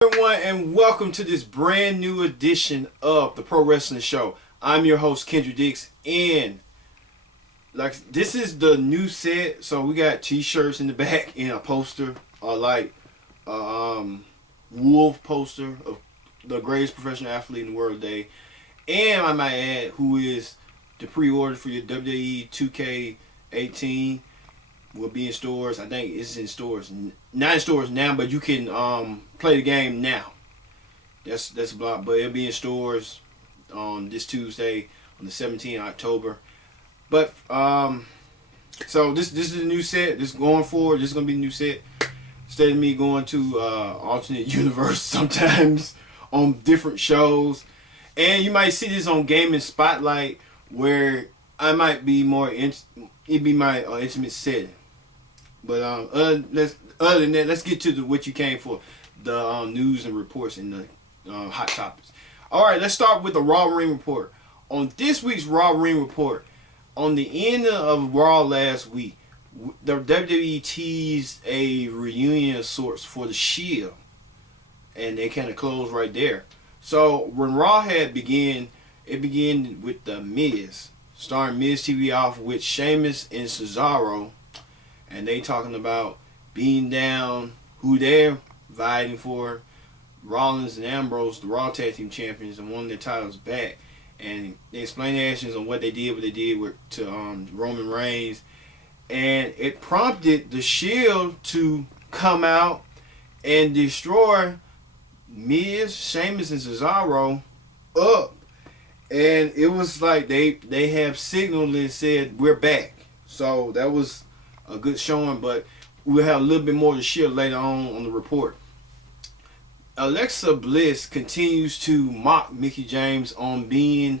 Everyone, and welcome to this brand new edition of the Pro Wrestling Show. I'm your host Kendra Dix, and this is the new set. So we got T-shirts in the back and a poster, wolf poster of the greatest professional athlete in the world today, and I might add, who is the pre-order for your WWE 2K18 will be in stores. I think it's in stores, not in stores now, but you can play the game now. That's a block, but it'll be in stores on this Tuesday, on the 17th of October. But so this is a new set. This going forward, this is gonna be a new set. Instead of me going to alternate universe sometimes on different shows, and you might see this on Gaming Spotlight, where I might be more it'd be my intimate setting. But other than that, let's get to what you came for, the news and reports and the hot topics. All right, let's start with the Raw Ring Report. On this week's Raw Ring Report, on the end of Raw last week, the WWE teased a reunion of sorts for the Shield, and they kind of closed right there. So when Raw had began, it began with the Miz, starring Miz TV off with Sheamus and Cesaro. And they talking about beating down who they're vying for, Rollins and Ambrose, the Raw Tag Team Champions, and won their titles back. And they explained their actions on what they did to Roman Reigns. And it prompted the Shield to come out and destroy Miz, Sheamus, and Cesaro up. And it was like they have signaled and said, we're back. So that was a good showing, but we'll have a little bit more to share later on the report. Alexa Bliss continues to mock Mickie James on being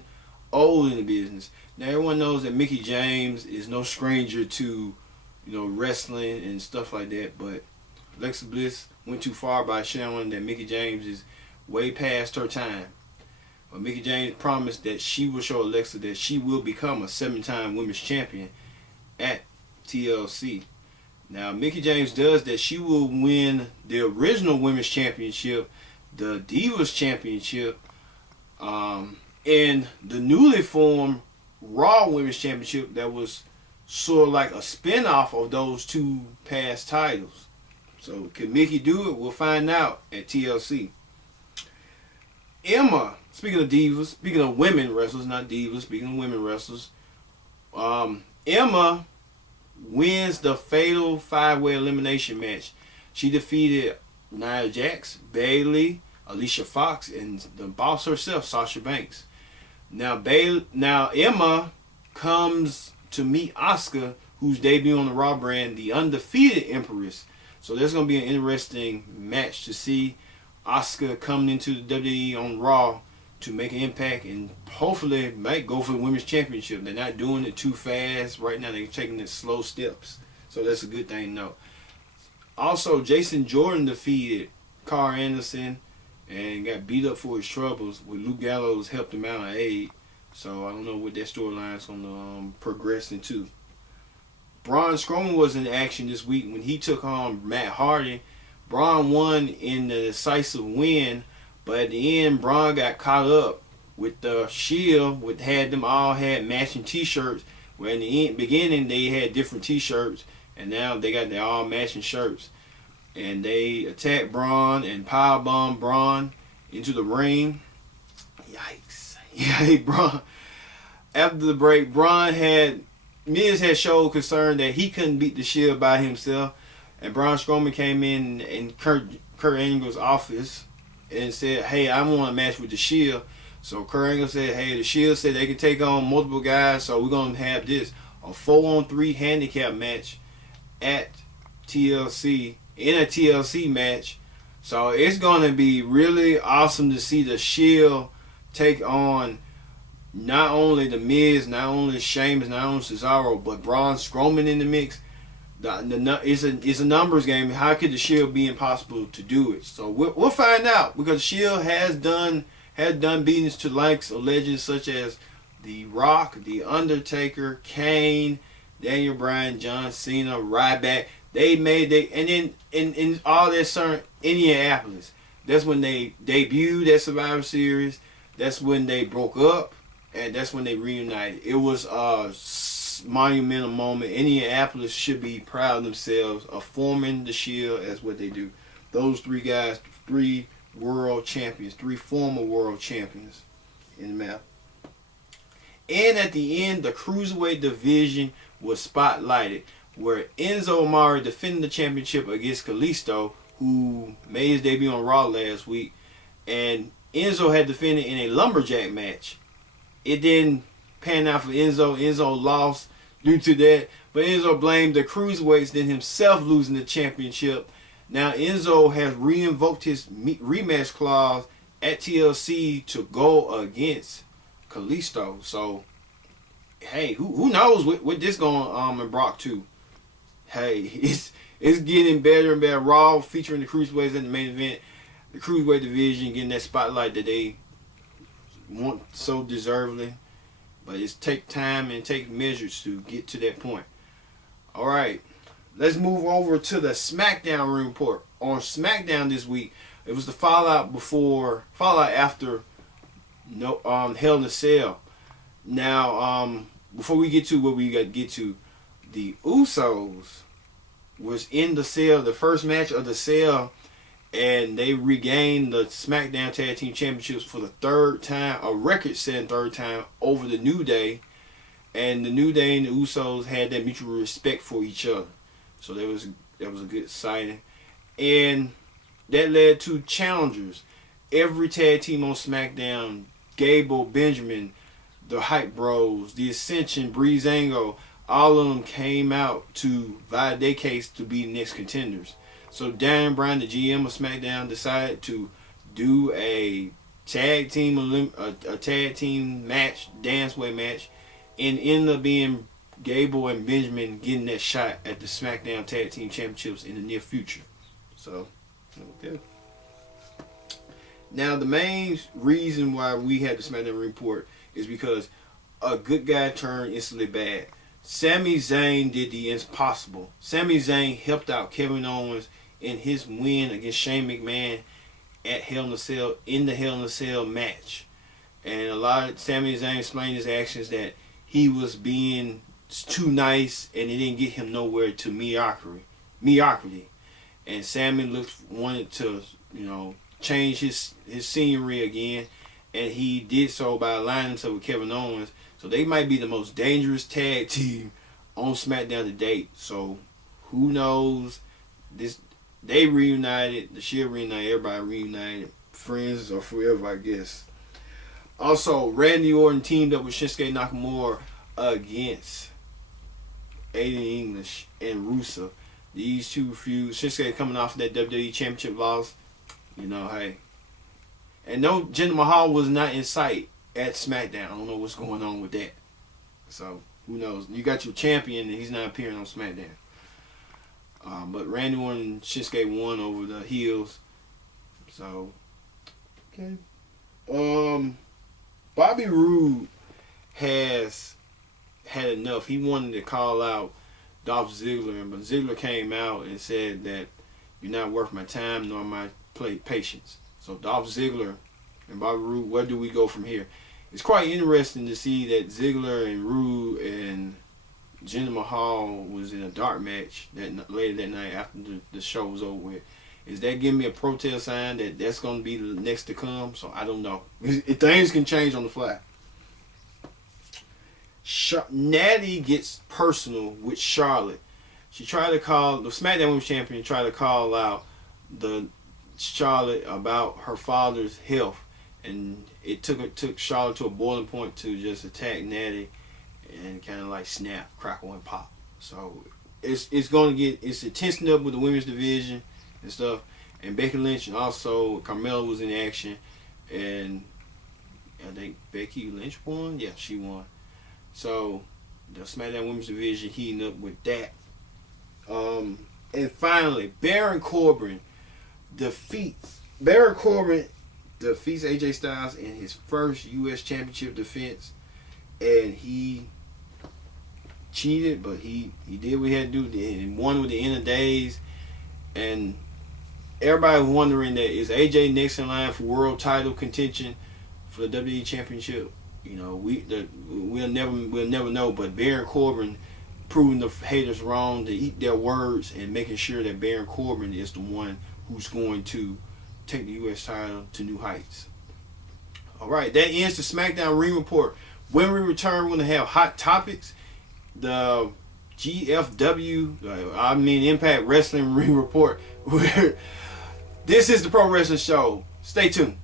old in the business. Now everyone knows that Mickie James is no stranger to, wrestling and stuff like that, but Alexa Bliss went too far by showing that Mickie James is way past her time. But Mickie James promised that she will show Alexa that she will become a 7-time women's champion at TLC. Now, Mickie James does that. She will win the original women's championship, the Divas championship, and the newly formed Raw women's championship that was sort of like a spin-off of those two past titles. So, can Mickie do it? We'll find out at TLC. Emma, speaking of divas, speaking of women wrestlers, not divas, speaking of women wrestlers, Emma wins the fatal 5-way elimination match. She defeated Nia Jax, Bayley, Alicia Fox, and the boss herself, Sasha Banks. Now Emma comes to meet Asuka, who's debuting on the Raw brand, the undefeated Empress. So there's going to be an interesting match to see Asuka coming into the WWE on Raw to make an impact and hopefully might go for the women's championship. They're not doing it too fast right now. They're taking it slow steps. So that's a good thing to know. Also, Jason Jordan defeated Carl Anderson and got beat up for his troubles, with Luke Gallows helped him out and aid. So I don't know what that storyline's going to progress into. Braun Strowman was in action this week when he took on Matt Hardy. Braun won in the decisive win, but at the end, Braun got caught up with the Shield, which had them all had matching T-shirts. Where in the beginning they had different T-shirts, and now they got their all matching shirts. And they attacked Braun and powerbombed Braun into the ring. Yikes! Yeah, Braun. After the break, Miz had showed concern that he couldn't beat the Shield by himself, and Braun Strowman came in Kurt Angle's office and said, hey, I want a match with the Shield. So Kurt Angle said, hey, the Shield said they can take on multiple guys, so we're going to have this, a 4-on-3 handicap match at TLC, in a TLC match. So it's going to be really awesome to see the Shield take on not only the Miz, not only Sheamus, not only Cesaro, but Braun Strowman in the mix. It's a numbers game. How could the Shield be impossible to do it? So we'll find out, because Shield has done beatings to likes of legends such as The Rock, The Undertaker, Kane, Daniel Bryan, John Cena, Ryback. They made and then in all that certain Indianapolis, That's when they debuted at Survivor Series. That's when they broke up, and that's when they reunited. It was a monumental moment. Indianapolis should be proud of themselves of forming the Shield as what they do. Those three guys, three world champions, three former world champions in the map. And at the end, the Cruiserweight division was spotlighted, where Enzo Amore defended the championship against Kalisto, who made his debut on Raw last week. And Enzo had defended in a lumberjack match. It didn't pan out for Enzo. Enzo lost due to that. But Enzo blamed the Cruiserweights, then himself losing the championship. Now Enzo has re-invoked his rematch clause at TLC to go against Kalisto. So, hey, who knows what this going in Brock 2. Hey, it's getting better and better. Raw featuring the Cruiserweights in the main event. The Cruiserweight division getting that spotlight that they want so deservedly. But it's take time and take measures to get to that point. All right, let's move over to the SmackDown report. On SmackDown this week, it was the fallout after Hell in a Cell. Now, before we get to what we got to get to, the Usos was in the cell, the first match of the cell, and they regained the SmackDown Tag Team Championships for the third time, a record-setting third time, over the New Day. And the New Day and the Usos had that mutual respect for each other. So that was a good signing. And that led to challengers. Every tag team on SmackDown, Gable, Benjamin, the Hype Bros, the Ascension, Breezango, all of them came out to validate their case to be the next contenders. So Daniel Bryan, the GM of SmackDown, decided to do a tag team match, danceway match, and ended up being Gable and Benjamin getting that shot at the SmackDown Tag Team Championships in the near future. So, okay. Now, the main reason why we had the SmackDown report is because a good guy turned instantly bad. Sami Zayn did the impossible. Sami Zayn helped out Kevin Owens in his win against Shane McMahon at Hell in a Cell, in the Hell in a Cell match. And a lot of Sami Zayn explained his actions that he was being too nice and it didn't get him nowhere to mediocrity. And Sami wanted to, change his scenery again, and he did so by aligning himself with Kevin Owens. So they might be the most dangerous tag team on SmackDown to date. So who knows? They reunited, the Shield reunited, everybody reunited, friends or forever, I guess. Also, Randy Orton teamed up with Shinsuke Nakamura against Aiden English and Rusev. These two feuds, Shinsuke coming off of that WWE Championship loss, hey. And no, Jinder Mahal was not in sight at SmackDown. I don't know what's going on with that. So, who knows? You got your champion and he's not appearing on SmackDown. But Randy Orton and Shinsuke won over the heels. So, okay. Bobby Roode has had enough. He wanted to call out Dolph Ziggler, but Ziggler came out and said that you're not worth my time nor my patience. So Dolph Ziggler and Bobby Roode, where do we go from here? It's quite interesting to see that Ziggler and Roode and Jinder Mahal was in a dark match later that night after the show was over with. Is that giving me a protest sign that that's going to be the next to come? So I don't know. Things can change on the fly. Natty gets personal with Charlotte. She tried to call the SmackDown Women's Champion, tried to call out the Charlotte about her father's health, and it took Charlotte to a boiling point to just attack Natty and kind of like snap, crackle, and pop. So it's going to get tension up with the women's division and stuff. And Becky Lynch and also Carmella was in action, and I think Becky Lynch won. Yeah, she won. So the SmackDown Women's Division heating up with that. And finally, Baron Corbin defeats AJ Styles in his first U.S. Championship defense, and he cheated, but he did what he had to do and won with the end of days. And everybody wondering that is AJ next in line for world title contention for the WWE Championship. You know, we'll never know. But Baron Corbin proving the haters wrong, to eat their words, and making sure that Baron Corbin is the one who's going to take the U.S. title to new heights. All right, that ends the SmackDown Ring Report. When we return, we're going to have hot topics. The GFW, Impact Wrestling Ring Report. This is the Pro Wrestling Show. Stay tuned.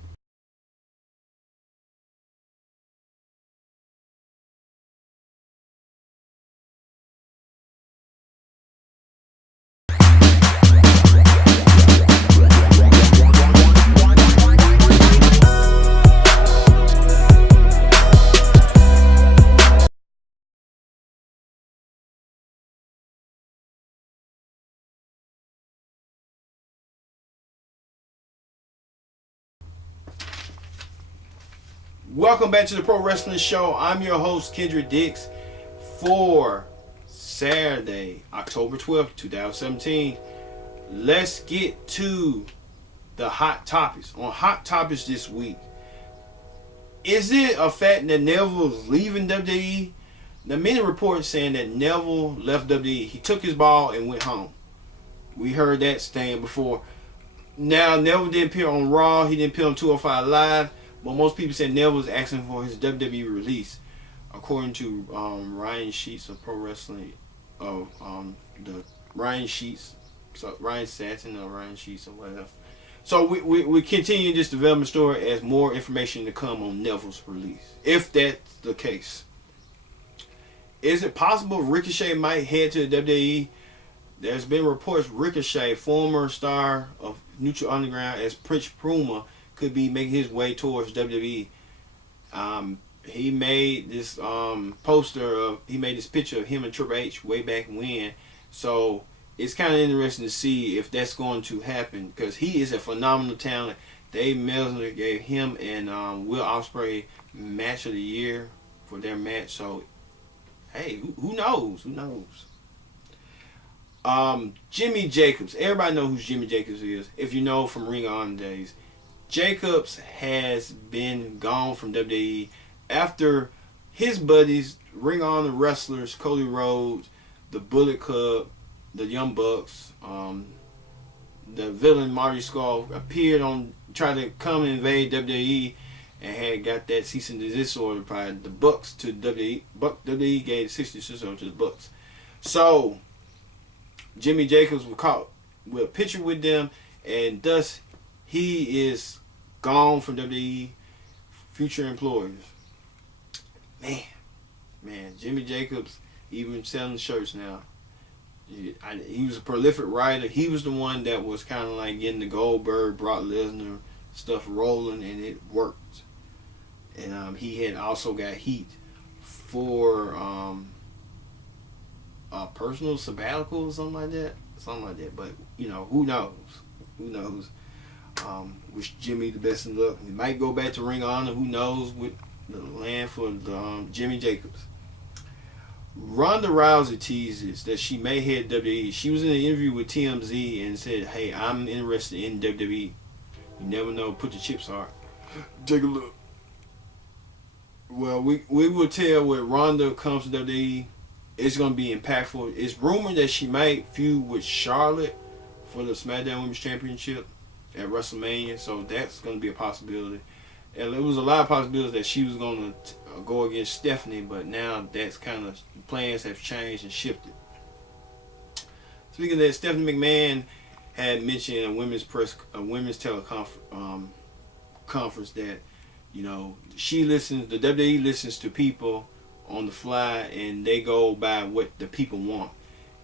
Welcome back to the Pro Wrestling Show. I'm your host, Kendrick Dix, for Saturday, October 12th, 2017. Let's get to the hot topics. On hot topics this week, is it a fact that Neville is leaving WWE? Now, many reports saying that Neville left WWE. He took his ball and went home. We heard that saying before. Now, Neville didn't appear on Raw. He didn't appear on 205 Live. But most people said Neville was asking for his WWE release, according to Ryan Sheets of Pro Wrestling, the Ryan Sheets, so Ryan Satin or Ryan Sheets or whatever. So we continue this development story as more information to come on Neville's release, if that's the case. Is it possible Ricochet might head to the WWE? There's been reports Ricochet, former star of Neutral Underground, as Prince Puma, could be making his way towards WWE. He made this he made this picture of him and Triple H way back when. So it's kind of interesting to see if that's going to happen, because he is a phenomenal talent. Dave Meltzer gave him and Will Ospreay match of the year for their match. So hey, who knows? Who knows? Jimmy Jacobs. Everybody knows who Jimmy Jacobs is if you know from Ring of Honor days. Jacobs has been gone from WWE after his buddies, Ring of Honor wrestlers, Cody Rhodes, the Bullet Club, the Young Bucks, the villain Marty Scurll appeared tried to come and invade WWE and had got that cease and desist order by the Bucks to WWE. WWE gave 66 order to the Bucks. So Jimmy Jacobs was caught with a picture with them, and thus he is gone from WWE. Future employers. Man, Jimmy Jacobs even selling shirts now. He was a prolific writer. He was the one that was kind of like getting the Goldberg, Brock Lesnar stuff rolling, and it worked. And he had also got heat for a personal sabbatical or something like that. But you know, who knows? Wish Jimmy the best of luck. He might go back to Ring of Honor. Who knows with the land for Jimmy Jacobs. Ronda Rousey teases that she may head WWE. She was in an interview with TMZ and said, "Hey, I'm interested in WWE. You never know. Put your chips hard. Take a look." Well, we will tell when Ronda comes to WWE. It's going to be impactful. It's rumored that she might feud with Charlotte for the SmackDown Women's Championship at WrestleMania, so that's going to be a possibility. And there was a lot of possibilities that she was going to go against Stephanie, but now that's kind of, plans have changed and shifted. Speaking of that, Stephanie McMahon had mentioned in a women's teleconference conference that, you know, the WWE listens to people on the fly, and they go by what the people want.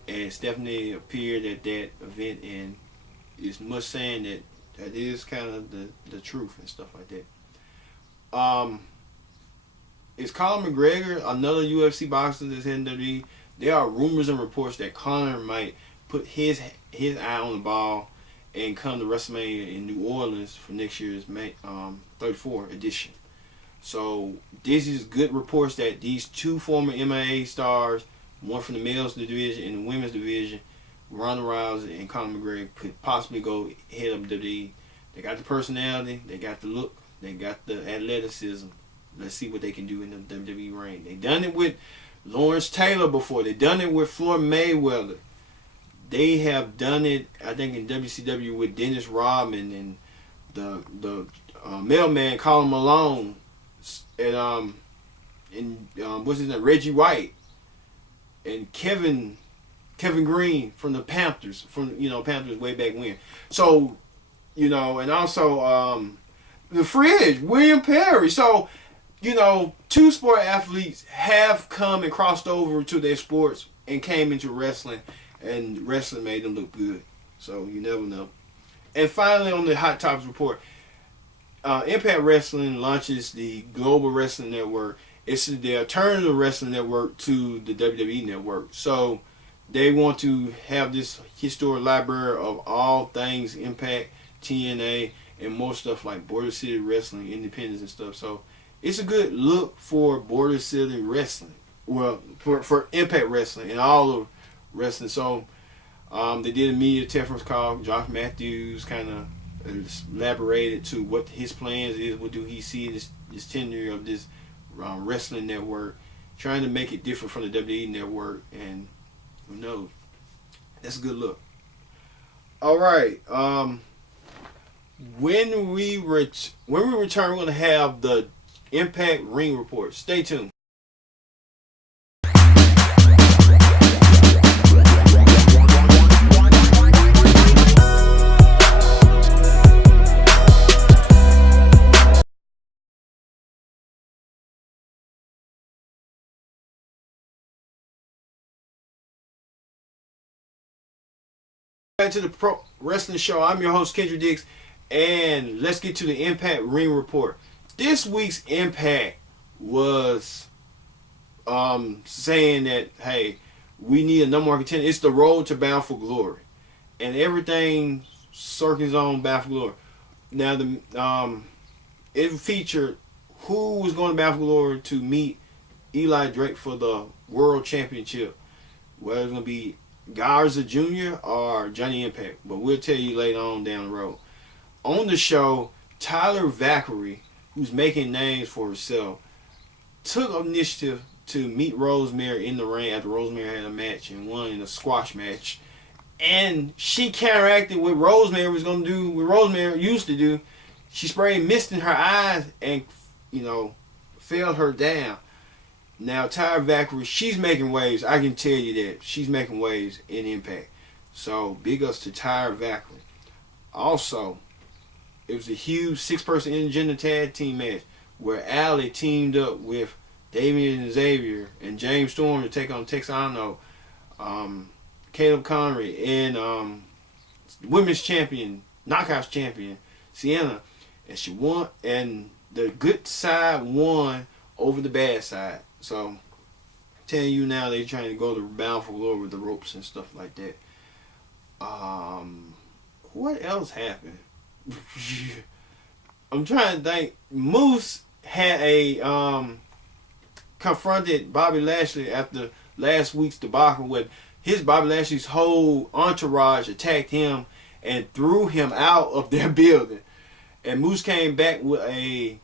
And Stephanie appeared at that event, and it's much saying that is kind of the truth and stuff like that. Is Conor McGregor another UFC boxer that's in WWE? There are rumors and reports that Conor might put his eye on the ball and come to WrestleMania in New Orleans for next year's 34 edition. So this is good reports that these two former MMA stars, one from the males division and the women's division, Ronda Rousey and Conor McGregor could possibly go head up WWE. They got the personality, they got the look, they got the athleticism. Let's see what they can do in the WWE ring. They done it with Lawrence Taylor before. They done it with Floyd Mayweather. They have done it, I think, in WCW with Dennis Rodman and the mailman Colin Malone and what's his name, Reggie White and Kevin Green from the Panthers, Panthers way back when. So, and also the Fridge, William Perry. So, two sport athletes have come and crossed over to their sports and came into wrestling, and wrestling made them look good. So you never know. And finally, on the Hot Topics report, Impact Wrestling launches the Global Wrestling Network. It's the alternative wrestling network to the WWE network. So they want to have this historic library of all things Impact, TNA, and more stuff like Border City Wrestling, Independence, and stuff. So it's a good look for Border City Wrestling. Well, for Impact Wrestling and all of wrestling. So they did a media conference call. Josh Matthews kind of elaborated to what his plans is. What do he see this tenure of this wrestling network, trying to make it different from the WWE network, and who knows? That's a good look. All right. When we return, we're going to have the Impact Ring Report. Stay tuned. Back to the Pro Wrestling Show. I'm your host, Kendrick Dix, and let's get to the Impact Ring Report. This week's Impact was saying that, hey, we need a number one contender. It's the road to Bound for Glory, and everything circles on Bound for Glory. Now, it featured who was going to Bound for Glory to meet Eli Drake for the World Championship. Whether it's going to be Garza Jr. or Johnny Impact, but we'll tell you later on down the road. On the show, Tyler Valkyrie, who's making names for herself, took initiative to meet Rosemary in the ring after Rosemary had a match and won in a squash match. And she counteracted what Rosemary was going to do, what Rosemary used to do. She sprayed mist in her eyes and, failed her down. Now, Tyler Valkyrie, she's making waves. I can tell you that. She's making waves in Impact. So, big ups to Tyler Valkyrie. Also, it was a huge 6-person intergender tag team match where Allie teamed up with Damian Xavier and James Storm to take on Texano, Caleb Connery, and women's champion, Knockouts champion, Sienna. And she won, and the good side won over the bad side. So, telling you now, they're trying to go to Bound for Glory with the ropes and stuff like that. What else happened? I'm trying to think. Moose had confronted Bobby Lashley after last week's debacle with Bobby Lashley's whole entourage attacked him and threw him out of their building. And Moose came back with a